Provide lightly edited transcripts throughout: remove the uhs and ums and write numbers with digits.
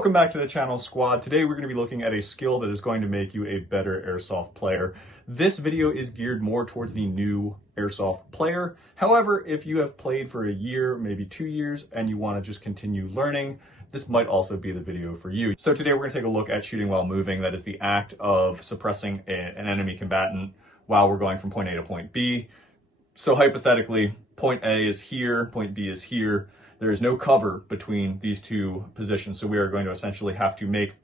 Welcome back to the channel, squad. Today we're going to be looking at a skill that is going to make you a better airsoft player. This video is geared more towards the new airsoft player. However, if you have played for a year, maybe 2 years, and you want to just continue learning, this might also be the video for you. So today we're going to take a look at shooting while moving. That is the act of suppressing an enemy combatant while we're going from point A to point B. So hypothetically, point A is here, point B is here. There is no cover between these two positions, so we are going to essentially have to make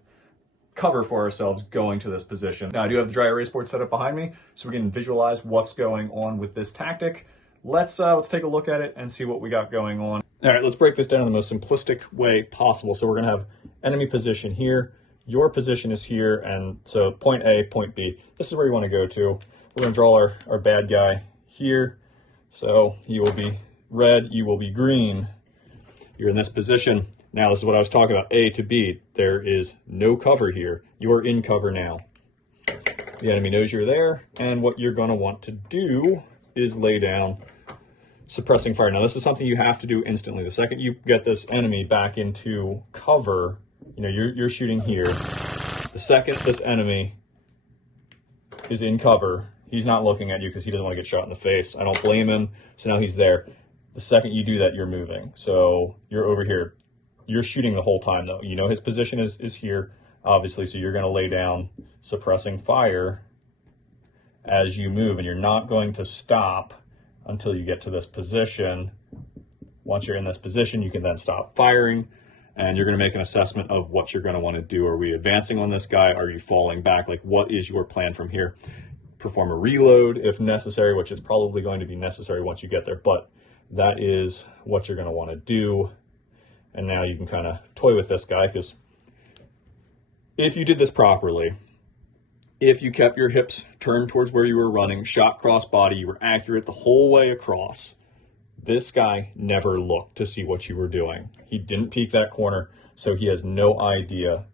cover for ourselves going to this position. Now, I do have the dry erase board set up behind me, so we can visualize what's going on with this tactic. Let's take a look at it and see what we got going on. All right, let's break this down in the most simplistic way possible. So we're going to have enemy position here, your position is here, and so point A, point B. This is where you want to go to. We're going to draw our bad guy here. So he will be red, you will be green. You're in this position. Now, this is what I was talking about, A to B. There is no cover here. You're in cover now. The enemy knows you're there, and what you're going to want to do is lay down suppressing fire. Now, this is something you have to do instantly. The second you get this enemy back into cover, you're shooting here. The second this enemy is in cover, he's not looking at you because he doesn't want to get shot in the face. I don't blame him. So now he's there. The second you do that, you're moving. So you're over here. You're shooting the whole time, though. You know his position is here, obviously, so you're going to lay down suppressing fire as you move, and you're not going to stop until you get to this position. Once you're in this position, you can then stop firing, and you're going to make an assessment of what you're going to want to do. Are we advancing on this guy? Are you falling back? Like, what is your plan from here? Perform a reload if necessary, which is probably going to be necessary once you get there, but that is what you're going to want to do. And now you can kind of toy with this guy, because if you did this properly, if you kept your hips turned towards where you were running, shot cross body, you were accurate the whole way across, this guy never looked to see what you were doing. He didn't peek that corner, so he has no idea.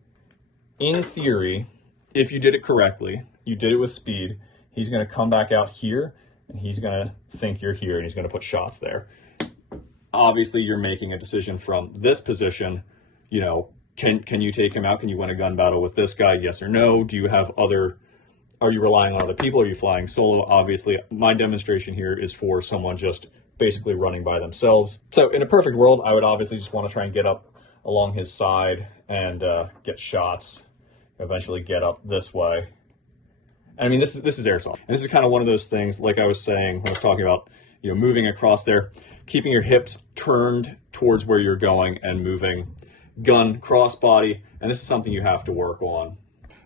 In theory, if you did it correctly, you did it with speed, he's going to come back out here, and he's going to think you're here, and he's going to put shots there. Obviously, you're making a decision from this position. Can you take him out? Can you win a gun battle with this guy? Yes or no? Do you have are you relying on other people? Are you flying solo? Obviously, my demonstration here is for someone just basically running by themselves. So in a perfect world, I would obviously just want to try and get up along his side and get shots, eventually get up this way. I mean, this is airsoft. And this is kind of one of those things, like I was saying when I was talking about, moving across there, keeping your hips turned towards where you're going and moving, gun, cross body, and this is something you have to work on.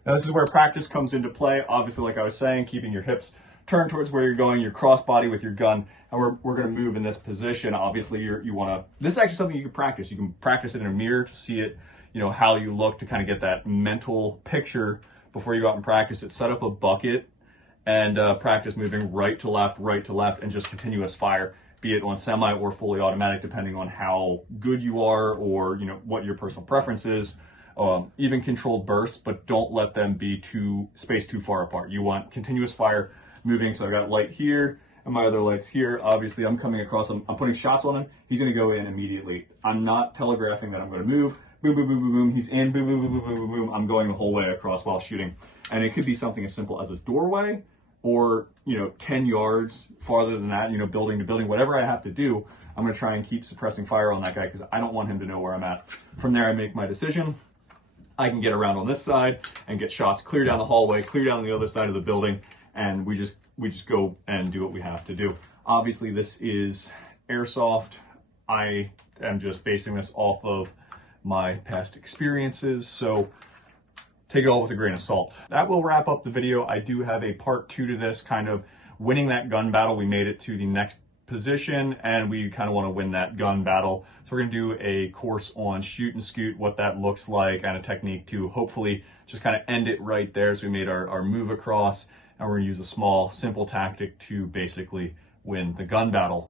Now, this is where practice comes into play. Obviously, like I was saying, keeping your hips turned towards where you're going, your cross body with your gun, and we're going to move in this position. Obviously, you want to, this is actually something you can practice. You can practice it in a mirror to see it, how you look, to kind of get that mental picture before you go out and practice it. Set up a bucket and practice moving right to left, and just continuous fire, be it on semi or fully automatic, depending on how good you are or what your personal preference is. Even controlled bursts, but don't let them be spaced too far apart. You want continuous fire moving. So I got light here and my other light's here. Obviously, I'm coming across, I'm putting shots on him. He's going to go in immediately. I'm not telegraphing that I'm going to move. Boom, boom, boom, boom, boom. He's in, boom, boom, boom, boom, boom, boom, boom. I'm going the whole way across while shooting. And it could be something as simple as a doorway, or 10 yards farther than that, building to building, whatever I have to do. I'm going to try and keep suppressing fire on that guy because I don't want him to know where I'm at. From there, I make my decision. I can get around on this side and get shots clear down the hallway, clear down the other side of the building, and we just go and do what we have to do. Obviously, this is airsoft. I am just basing this off of my past experiences, so take it all with a grain of salt. That will wrap up the video. I do have a part 2 to this, kind of winning that gun battle. We made it to the next position, and we kind of want to win that gun battle. So we're going to do a course on shoot and scoot, what that looks like, and a technique to hopefully just kind of end it right there. So we made our move across, and we're going to use a small, simple tactic to basically win the gun battle.